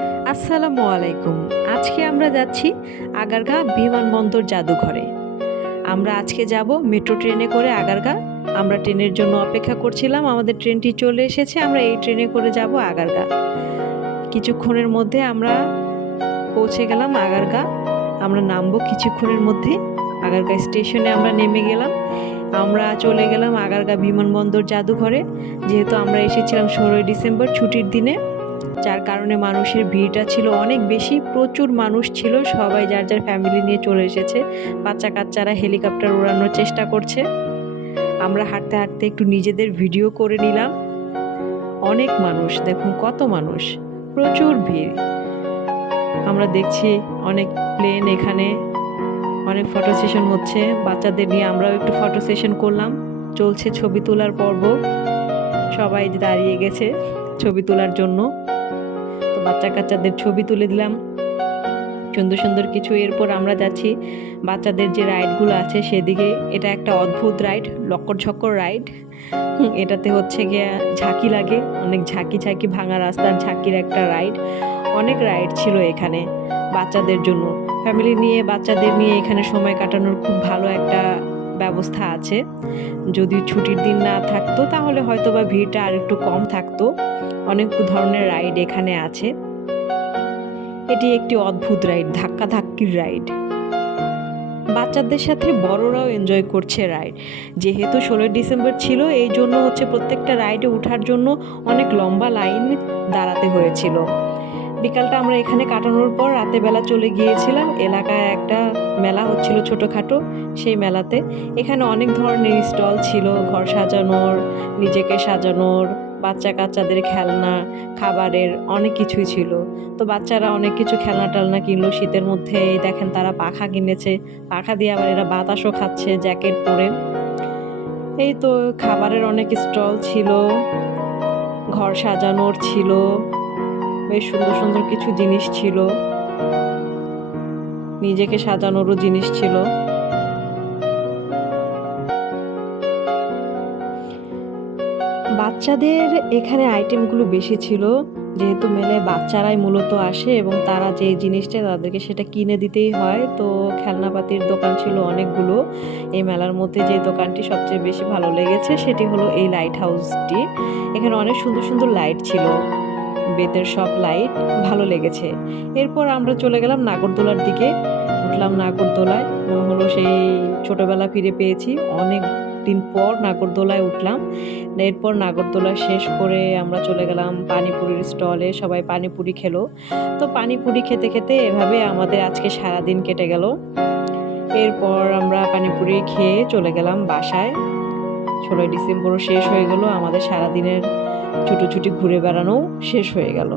আসসালামু আলাইকুম। আজকে আমরা যাচ্ছি আগারগাঁ বিমানবন্দর জাদুঘরে। আমরা আজকে যাব মেট্রো ট্রেনে করে আগারগাঁ। আমরা ট্রেনের জন্য অপেক্ষা করছিলাম, আমাদের ট্রেনটি চলে এসেছে, আমরা এই ট্রেনে করে যাব আগারগাঁ। কিছুক্ষণের মধ্যে আমরা পৌঁছে গেলাম আগারগাঁ। আমরা নামবো কিছুক্ষণের মধ্যে। আগারগাঁ স্টেশনে আমরা নেমে গেলাম। আমরা চলে গেলাম আগারগাঁ বিমানবন্দর জাদুঘরে। যেহেতু আমরা এসেছিলাম ষোলোই ডিসেম্বর ছুটির দিনে যার কারণে মানুষের ভিড়টা ছিল অনেক বেশি। প্রচুর মানুষ ছিল, সবাই যার যার ফ্যামিলি নিয়ে চলে এসেছে। বাচ্চা কাচ্চারা হেলিকপ্টার উড়ানোর চেষ্টা করছে। আমরা হাঁটতে হাঁটতে একটু নিজেদের ভিডিও করে নিলাম। অনেক মানুষ, দেখুন কত মানুষ, প্রচুর ভিড়। আমরা দেখছি অনেক প্লেন এখানে, অনেক ফটো সেশন হচ্ছে। বাচ্চাদের নিয়ে আমরাও একটু ফটো সেশন করলাম। চলছে ছবি তোলার পর্ব। সবাই দাঁড়িয়ে গেছে ছবি তোলার জন্য। বাচ্চা কাচ্চাদের ছবি তুলে দিলাম। সুন্দর সুন্দর কিছু এরপর আমরা যাচ্ছি। বাচ্চাদের যে রাইডগুলো আছে সেদিকে। এটা একটা অদ্ভুত রাইড লক্কর ঝক্কর রাইড এটাতে হচ্ছে গিয়ে ঝাঁকি লাগে। অনেক ঝাঁকি ঝাঁকি ভাঙা রাস্তার ঝাঁকির একটা রাইড। অনেক রাইড ছিল এখানে বাচ্চাদের জন্য। ফ্যামিলি নিয়ে, বাচ্চাদের নিয়ে এখানে সময় কাটানোর খুব ভালো একটা ব্যবস্থা আছে। যদি ছুটির দিন না থাকতো, তাহলে হয়তো বা ভিড়টা আর একটু কম থাকতো। অনেক ধরনের রাইড এখানে আছে। এটি একটি অদ্ভুত রাইড ধাক্কা ধাক্কির রাইড। বাচ্চাদের সাথে বড়রাও এনজয় করছে রাইড। যেহেতু ষোলোই ডিসেম্বর ছিল, এই জন্য হচ্ছে প্রত্যেকটা রাইডে ওঠার জন্য অনেক লম্বা লাইন দাঁড়াতে হয়েছিল। বিকালটা আমরা এখানে কাটানোর পর বেলা চলে গিয়েছিলাম। এলাকায় একটা মেলা হচ্ছিল ছোটোখাটো, সেই মেলাতে। এখানে অনেক ধরনের স্টল ছিল, ঘর সাজানোর, নিজেকে সাজানোর বাচ্চা কাচ্চাদের খেলনা, খাবারের অনেক কিছুই ছিল। তো বাচ্চারা অনেক কিছু খেলনা টেলনা কিনলো। শীতের মধ্যে দেখেন তারা পাখা কিনেছে। পাখা দিয়ে আবার এরা বাতাসও খাচ্ছে জ্যাকেট পরে। এই তো খাবারের অনেক স্টল ছিল, ঘর সাজানোর ছিল, বেশ সুন্দর সুন্দর কিছু জিনিস ছিল। নিজেকে সাজানোরও জিনিস ছিল। বাচ্চাদের এখানে আইটেমগুলো বেশি ছিল, যেহেতু মেলে বাচ্চারাই মূলত আসে এবং তারা যে জিনিসটা তাদেরকে সেটা কিনে দিতেই হয়, তো খেলনাপাতির দোকান ছিল অনেকগুলো। এই মেলার মধ্যে যে দোকানটি সবচেয়ে বেশি ভালো লেগেছে সেটি হলো এই লাইট হাউসটি এখানে অনেক সুন্দর সুন্দর লাইট ছিল, বেতের সব লাইট ভালো লেগেছে। এরপর আমরা চলে গেলাম নাগরদোলার দিকে, উঠলাম নাগরদোলায়, মনে হলো সেই ছোটোবেলা ফিরে পেয়েছি, অনেক দিন পর নাগরদোলায় উঠলাম। এরপর নাগরদোলা শেষ করে আমরা চলে গেলাম পানিপুরির স্টলে। সবাই পানিপুরি খেলো। তো পানিপুরি খেতে খেতে এভাবে আমাদের আজকে সারা দিন কেটে গেল। এরপর আমরা পানিপুরি খেয়ে চলে গেলাম বাসায়। ষোলোই ডিসেম্বরও শেষ হয়ে গেল। আমাদের সারা দিনের ছুটোছুটি ঘুরে বেড়ানো শেষ হয়ে গেল।